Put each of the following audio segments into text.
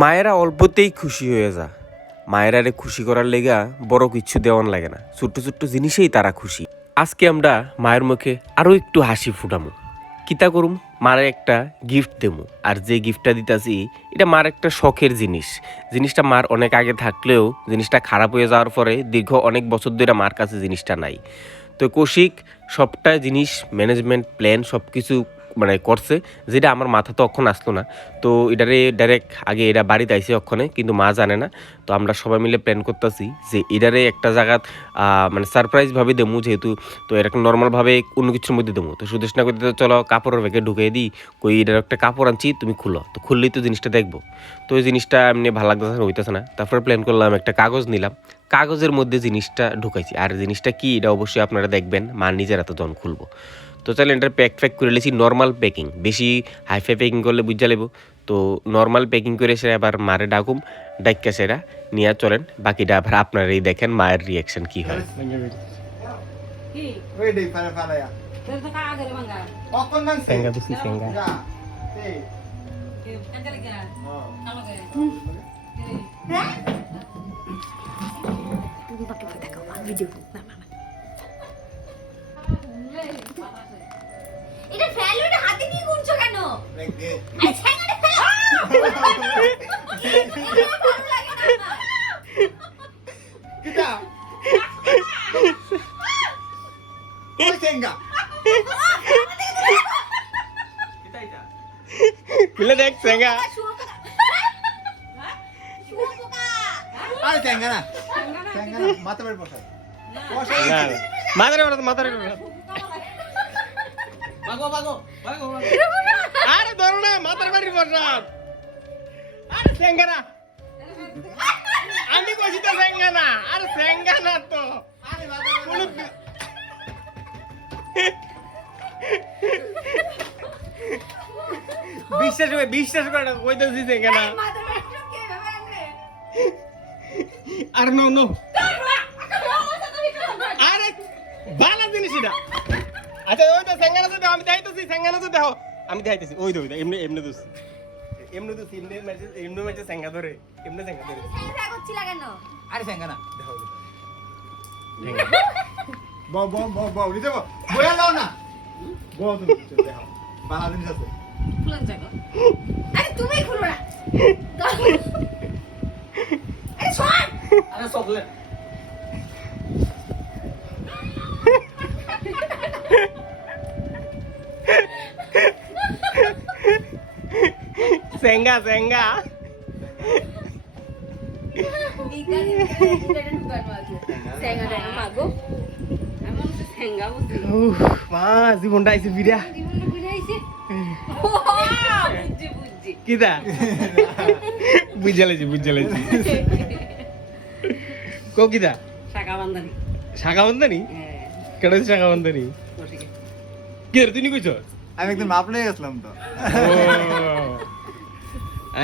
মায়েরা অল্পতেই খুশি হয়ে যা। মায়েরারে খুশি করার লেগা বড় কিছু দেওয়ান লাগে না, ছোট্ট ছোট্ট জিনিসেই তারা খুশি। আজকে আমরা মায়ের মুখে আরও একটু হাসি ফুটামু। কিতা করুম, মারে একটা গিফট দেবো। আর যে গিফটটা দিতাছি এটা মার একটা শখের জিনিস। জিনিসটা মার অনেক আগে থাকলেও জিনিসটা খারাপ হয়ে যাওয়ার পরে দীর্ঘ অনেক বছর ধরে মার কাছে জিনিসটা নাই। তো কৌশিক সবটা জিনিস ম্যানেজমেন্ট প্ল্যান সব কিছু মানে করছে, যেটা আমার মাথা তো অক্ষণ আসলো না। তো এটারে ডাইরেক্ট আগে এরা বাড়িতে আইসে অক্ষণে, কিন্তু মা জানে না। তো আমরা সবাই মিলে প্ল্যান করতেছি যে এটারে একটা জায়গাত মানে সারপ্রাইজভাবে দেবো, যেহেতু তো এরকম নর্মালভাবে অন্য কিছুর মধ্যে দেবো। তো সুদেশ না করতে চলো কাপড়ের ব্যাগে ঢুকিয়ে দিই, কই এটার একটা কাপড় আনছি, তুমি খুলো। তো খুললেই তো জিনিসটা দেখবো। তো ওই জিনিসটা এমনি ভালো লাগতেছে না, হইতেছে না। তারপরে প্ল্যান করলাম, একটা কাগজ নিলাম, কাগজের মধ্যে জিনিসটা ঢুকাইছি। আর জিনিসটা কি এটা অবশ্যই আপনারা দেখবেন, মা নিজেরা তো যখন খুলবো। তো চলেন এটার প্যাক করে লেছি নর্মাল প্যাকিং, বেশি হাইফাই প্যাকিং করলে বুঝা লেবো। তো নর্মাল প্যাকিং করে সে আবার মারে ডাকুম, ডাক্কা সেরা নিয়ে চলেন। বাকিটা আবার আপনারাই দেখেন মায়ের রিয়াকশন কি হয়। এটা ফেলো, এটা হাতে নিয়ে ঘুরছো কেন? আরে ছেঙ্গাটা ফেলো। এটা ভালো লাগে না আমার। কিটা ওই ছেঙ্গা খুলে দেখ সেঙ্গা। শুয়োপোকা। আরে ছেঙ্গা না ছেঙ্গা না মাথা বের বসা বসা মাথারে আরে ধরো না, মাথার বাড়ি বসান। আরে সেঙ্গা না, আমি কইছি তো সেঙ্গা না। আরে সেঙ্গা না তো, আরে মাথা বিশ্বাস করে না, কইতেছি সেঙ্গা না। মাথার ব্যাগটা কে ভাবে আনবে? আর নো আরে বালা জিনিস এটা। আচ্ছা ওই তো সেঙ্গা না তো আমি দেখাইতেছি, সেঙ্গা না তো দেখো আমি দেখাইতেছি। ওই দই এমনি দোস এমনি ম্যাচে সেঙ্গা ধরে, এমনি সেঙ্গা ধরে। ছেঙ্গা করছিলা কেন? আরে ছেঙ্গা না দেখো বউ নিতে বয়া দাও না বউ তুমি দেখো বালা জিনিস আছে খুলন যাগো। আরে তুমি খুলো না। আরে শোন। আরে চকলেট সেঙ্গা বিজ্ঞানী এটা ঢুকানো আছে। ছেঙ্গাটা মাগো। এমন ছেঙ্গা বুঝি। মা জীবনটা আইছে বিড়া জীবনে বুঝাইছে। বুঝছি। কিটা বুঝালেছি কো কিটা শাখা বান্ধানি। শাখা বন্ধনী হ্যাঁ। কেন শাখা বন্ধনী কৌশিকে। কি রে তুই কইছ? আমি একদম মাপ নিয়ে গেছিলাম তো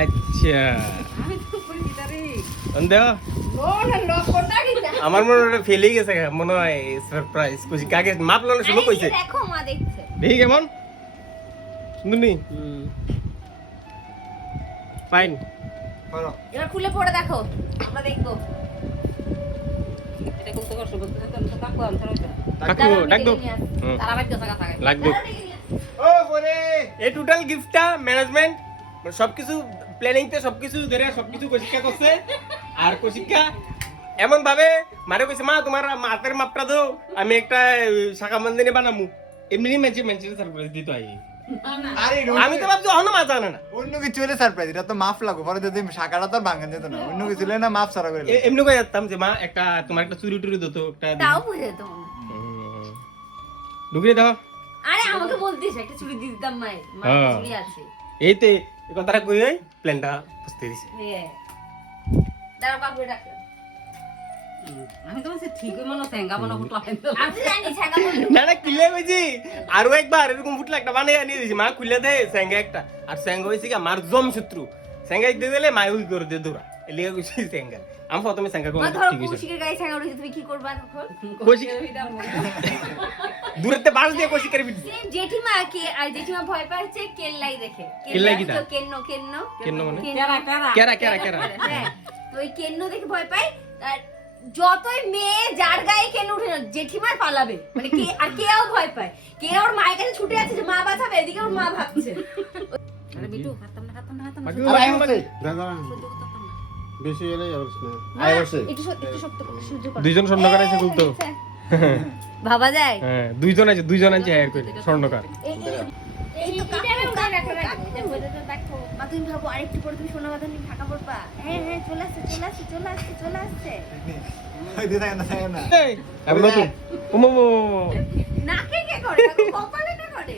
আচ্ছা আমি তো পরিচিত রে। দেখ লোন লক করতে কিনা? আমার মনে হয় ফেলেই গেছে, মনে হয় সারপ্রাইজ কইছি কাকে মাপ লনে শুনো কইছে। দেখো মা দেখছে। দেখি কেমন সুন্দর নি ফাইন। করো এবার খুলে পড়ে দেখো, আমরা দেখবো। এটা করতে কষ্ট করতে তো কাকু আনসার হইতো। কাকু ডাক দাও। তারা বাইক কথা কথা লাগবে ও বলে এই টোটাল গিফটটা ম্যানেজমেন্ট সবকিছু প্ল্যানিংতে সবকিছু ধরে সবকিছু কৌশিকা করছে। আর কৌশিকা এমন ভাবে মারে কইছে, মা তোমার হাতের মাপটা দাও, আমি একটা শাখা বন্ধনী বানামু। এমনি মেঞ্চে সারপ্রাইজ দিত আই। আরে আমি তো ভাবছি অন্য মা জানে না, অন্য কিছু হলে সারপ্রাইজ, এটা তো মাফ লাগো পরে যদি শাখাটা তো আর ভাঙান যেত না, অন্য কিছু হলে না মাফ সারা করে এমনি কই যেতাম যে মা একটা তোমার একটা চুরি টুরি দিত একটা তাও বুঝে তো। ঢুকিয়ে দাও। আরে আমাকে বলতিস একটা চুড়ি দিয়ে দিতাম মায়ের, হ্যাঁ। চুড়ি আছে। এইতে এই কথাটা কই ওই প্ল্যানটা বুঝতে দিছে। দাঁড়া বাবু ডাকলাম। আমি তো বলছি ঠিকই মনে সেঙ্গা মনে ফুটলা আমি জানি ছাগা বলি। না কিলে কইছি আরো একবার এরকম ফুটলা একটা বানিয়ে নিয়ে দিছি, মা খুলে দে স্যাঙ্গা একটা। আর স্যাঙ্গা হইছে কি আমার জম শত্রু, স্যাঙ্গা দিয়ে দিলে মা ওই করে দে দৌড়া এলিয়া কইছি স্যাঙ্গা। আমি প্রথমে স্যাঙ্গা কোন ধরো ঠিক হইছে কৌশিকের গায়ে ছাগা রয়েছে, তুমি কি করবা তখন? কৌশিক দূরেতে বাস দিয়ে কষি করে বিটবো সেম জেঠিমা কে আর জেঠিমা ভয় পাচ্ছে কেল্লাই দেখে কেল্লাই কি তা? তো কেন্ন কেন্ন কেন্ন মানে কেরা কেরা হ্যাঁ তো ওই কেন্ন দেখে ভয় পাই আর যতই মেয়ে যার গায়ে কেন উঠে না জেঠিমার পালাবে মানে কে আর কেউ ভয় পায় কে ওর মায়ের কাছে ছুটে আছে যে মা বাঁচাবে এদিকে ওর মা ভাবছে আরে বিটু হাতাম না বাকি আরে আই হচ্ছে দাদা বেশি এলে যাবস না আই হচ্ছে একটু শক্ত করে সহ্য কর দুইজন স্বর্ণকার আছে খুলতো ভাবা যায় হ্যাঁ দুইজন আছে হায়ার করে স্বর্ণকার এই তো এটা উড়ে রাখো দেখো মা তুমি ভাবো আরেকটু পরে তুমি সোনা বাঁধা নিয়ে ঢাকা পড়বা হ্যাঁ হ্যাঁ চলে আসছে ওই দিদা না না এই আমি নতুন ওমো নাকে কে করে কপালে না করে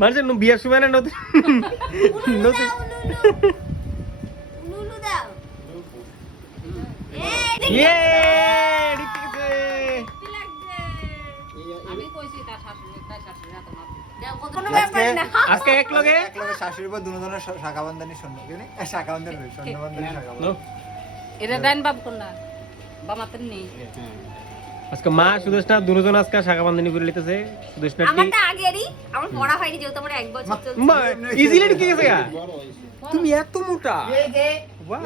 মানে বিয়ার সময় না নতুন উলুলু দাও উলুলু দাও ইয়ে ঠিক আছে কি লাগছে আমি কইছি তার শাশুড়ি এত না কোনো ব্যাপার না আজকে এক লগে এক লগে শাশুড়ির পর দুজনের শাখা বান্ধানি স্বর্ণ কেনে শাখা বান্ধানি স্বর্ণ বান্ধানি শাখা বান্ধানি এটা ডাইন বাপ কোনটা বামাতে নেই আজকে মা সুদেশনা দুজন আজকে শাখা বান্ধনী করে লিতেছে সুদেশনা আমারটা আগেরই আমার পড়া হয়নি যেহেতু আমার 1 বছর চলছে ইজিলি ঠিক আছে তুমি এত মোটা এই যে ওয়াও